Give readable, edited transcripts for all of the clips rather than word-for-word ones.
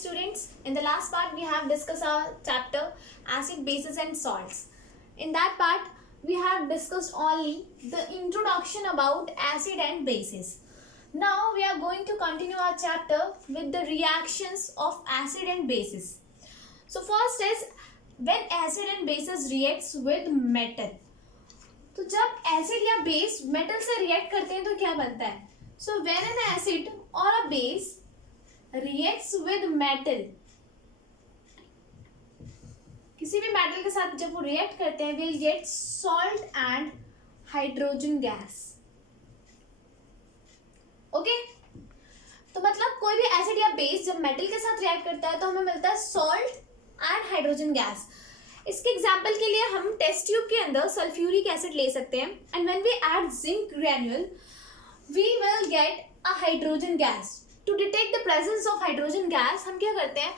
students. In the last part we have discussed our chapter acid, bases and salts. In that part we have discussed only the introduction about acid and bases. Now we are going to continue our chapter with the reactions of acid and bases. So first is when acid and bases reacts with metal. तो जब acid या base metal से react करते हैं तो क्या बनता है? सो व्हेन एन एसिड और a base reacts with metal, किसी भी मेटल के साथ जब वो रिएक्ट करते हैं, will get salt and hydrogen gas. Okay, तो मतलब कोई भी एसिड या बेस जब मेटल के साथ रिएक्ट करता है तो हमें मिलता है सॉल्ट एंड हाइड्रोजन गैस. इसके एग्जाम्पल के लिए हम टेस्ट ट्यूब के अंदर सल्फ्यूरिक एसिड ले सकते हैं and when we add zinc granule we will get a hydrogen gas. To detect the presence of hydrogen gas हम क्या करते हैं,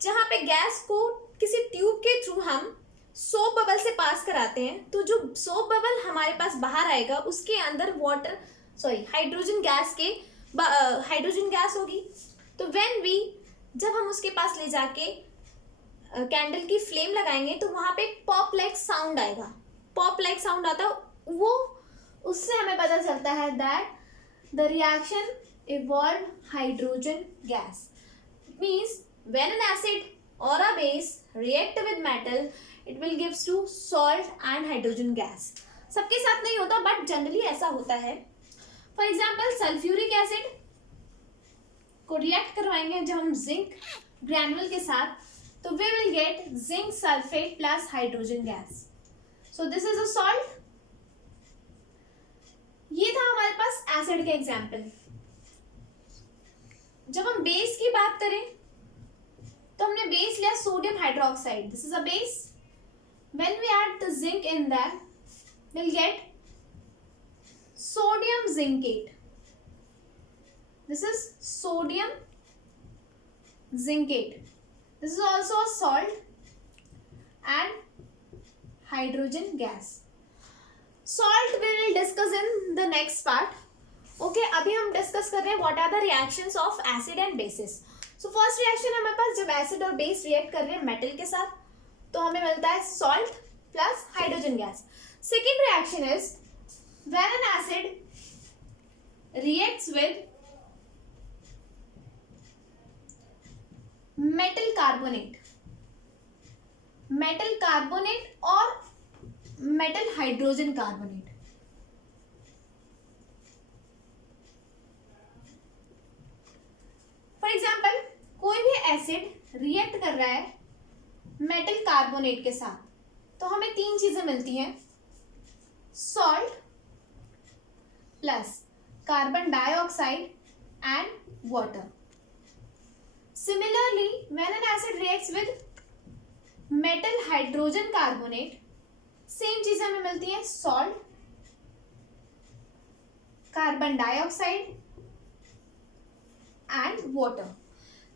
जहाँ पे गैस को किसी ट्यूब के थ्रू हम सोप बबल से पास कराते हैं, तो जो सोप बबल हमारे पास बाहर आएगा उसके अंदर हाइड्रोजन गैस होगी. तो जब हम उसके पास ले जाके कैंडल की फ्लेम लगाएंगे तो वहां पे पॉप लाइक साउंड आएगा. पॉप लाइक साउंड आता है, वो उससे हमें पता चलता है that the reaction evolve hydrogen gas. Means when an acid और a base react with metal it will gives to salt and hydrogen gas. सबके साथ नहीं होता बट जनरली ऐसा होता है. फॉर एग्जाम्पल सल्फ्यूरिक एसिड को रिएक्ट करवाएंगे जब हम जिंक ग्रैन्युल के साथ, तो we will get zinc sulfate plus hydrogen gas. So this is a salt. ये था हमारे पास एसिड के एग्जाम्पल. जब हम बेस की बात करें तो हमने बेस लिया sodium hydroxide. This is a base. When we add the zinc in that, we'll get sodium zincate. This is sodium zincate. This is also a salt and hydrogen gas. Salt we will discuss in the next part. Okay, अभी हम discuss कर रहे हैं what are the reactions of acid and bases. So first reaction हमारे पास जब acid और base react कर रहे हैं metal के साथ तो हमें मिलता है salt plus hydrogen gas. Second reaction is when an acid reacts with metal carbonate और metal hydrogen carbonate. For example कोई भी एसिड रिएक्ट कर रहा है मेटल कार्बोनेट के साथ तो हमें तीन चीजें मिलती हैं, salt plus carbon dioxide and water. Similarly, when an acid reacts with metal hydrogen carbonate, same चीज हमें मिलती है, salt, carbon dioxide and water.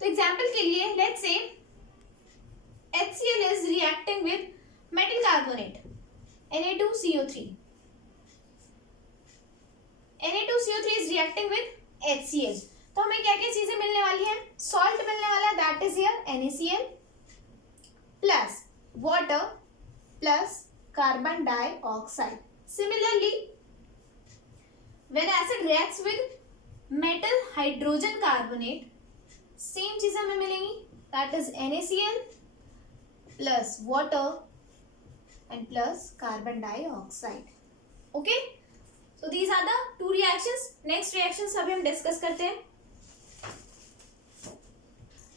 तो एग्जाम्पल के लिए let's say HCl is reacting with metal carbonate, Na2CO3. Na2CO3 is reacting with HCl. तो हमें क्या क्या चीजें मिलने वाली है, सॉल्ट मिलने वाला है, that is here NaCl plus water plus carbon dioxide. Similarly when acid reacts with metal hydrogen carbonate same चीज हमें मिलेंगी, that is NaCl plus water and plus carbon dioxide. Okay, so these are the two reactions. Next reactions अभी हम discuss करते हैं.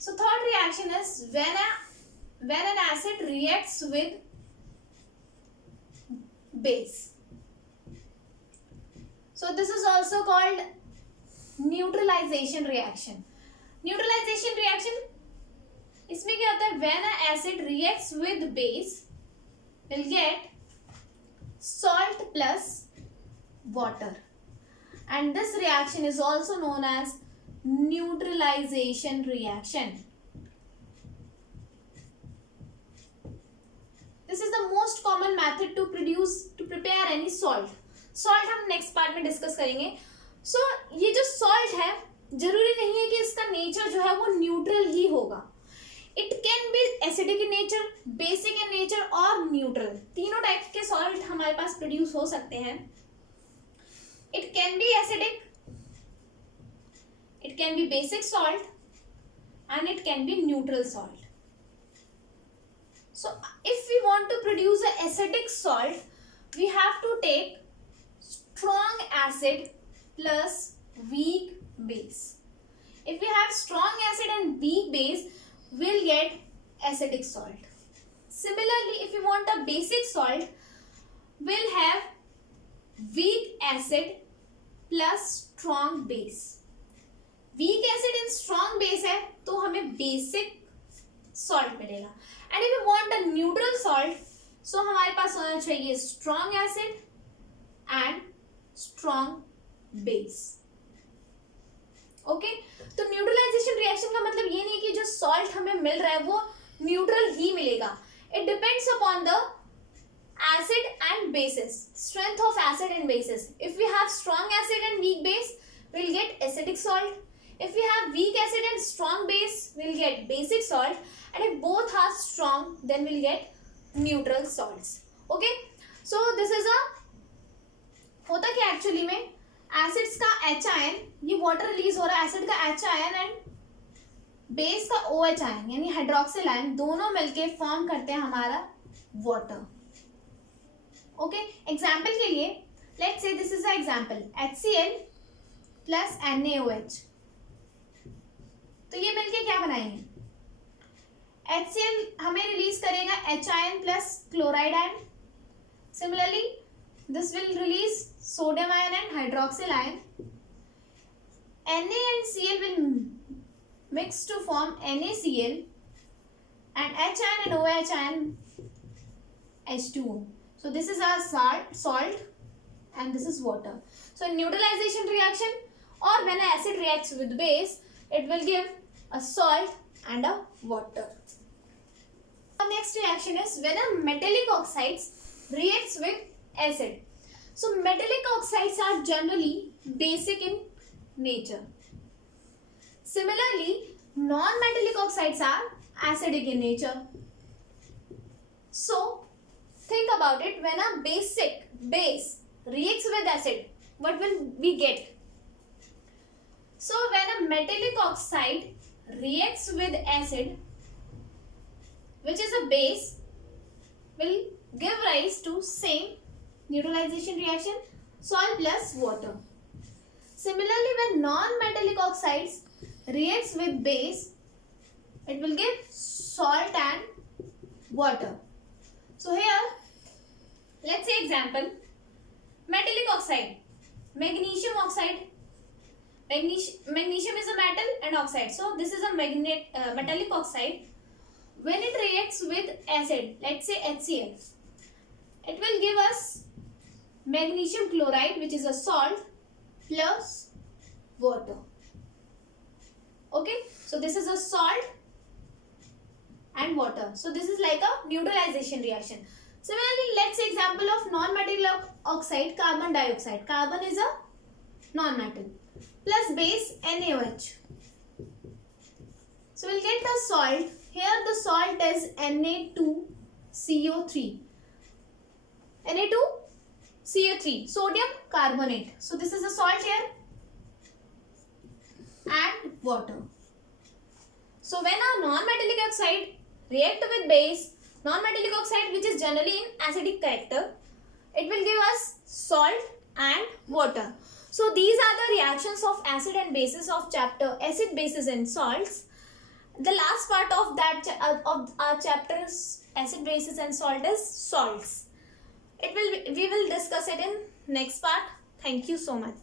So third reaction is when an acid reacts with base. So this is also called neutralization reaction. Neutralization reaction इसमें क्या होता है, when an acid reacts with base will get salt plus water and this reaction is also known as neutralization reaction. This is the most common method to prepare any salt. Salt हम next part में discuss करेंगे. So ये जो salt है जरूरी नहीं है कि इसका नेचर जो है वो न्यूट्रल ही हो. होगा. It can be acidic in nature, basic in nature और न्यूट्रल. तीनों टाइप के सॉल्ट हमारे पास प्रोड्यूस हो सकते हैं. It can be acidic, it can be basic salt and it can be neutral salt. So if we want to produce an acidic salt, we have to take strong acid plus weak base. If we have strong acid and weak base, we'll get acidic salt. Similarly, if we want a basic salt, we'll have weak acid plus strong base. Weak acid in strong base है तो हमें basic salt मिलेगा. And if you want a neutral salt, so हमारे पास होना चाहिए strong acid and strong base. Okay, तो neutralization reaction का मतलब ये नहीं कि जो सॉल्ट हमें मिल रहा है वो न्यूट्रल ही मिलेगा. It depends upon the acid and bases, strength of acid and bases. If we have strong acid and weak base, we'll get acidic salt. If we have weak acid and strong base, we'll get basic salt. And if both are strong, then we'll get neutral salts. Okay, so this is a होता क्या actually में, acids का H ion, ये water release हो रहा है, acid का H ion and base का OH आयन यानी हाइड्रोक्सिल आयन, दोनों मिलके फॉर्म करते हैं हमारा वाटर. ओके, एग्जाम्पल के लिए let's say this is a example, HCl plus NaOH. तो ये मिलके क्या बनाएंगे, HCl हमें रिलीज करेगा H ion plus chloride ion. Similarly this will release sodium ion and hydroxyl ion. Na and Cl will mix to form NaCl and H ion and OH ion H2O. So this is our salt and this is water. So in neutralization reaction or when an acid reacts with base, it will give a salt and a water. Our next reaction is when a metallic oxides reacts with acid. So metallic oxides are generally basic in nature. Similarly, non-metallic oxides are acidic in nature. So think about it, when a basic base reacts with acid, what will we get? So when a metallic oxide reacts with acid, which is a base, will give rise to same neutralization reaction, salt plus water. Similarly, when non-metallic oxides reacts with base, it will give salt and water. So here, let's say example, metallic oxide, magnesium oxide. Magnesium is a metal and oxide. So this is a metallic oxide. When it reacts with acid, let's say HCl, it will give us magnesium chloride, which is a salt, plus water. Okay, so this is a salt and water. So this is like a neutralization reaction. Similarly, let's say example of non-metallic oxide, carbon dioxide. Carbon is a non-metal plus base NaOH. So we'll get the salt. Here the salt is Na2CO3. Na2CO3, sodium carbonate. So this is a salt here and water. So when a non-metallic oxide react with base, non-metallic oxide which is generally in acidic character, it will give us salt and water. So these are the reactions of acid and bases of chapter acid, bases and salts. The last part of that of our chapter is acid, bases and salt is salts. We will discuss it in next part. Thank you so much.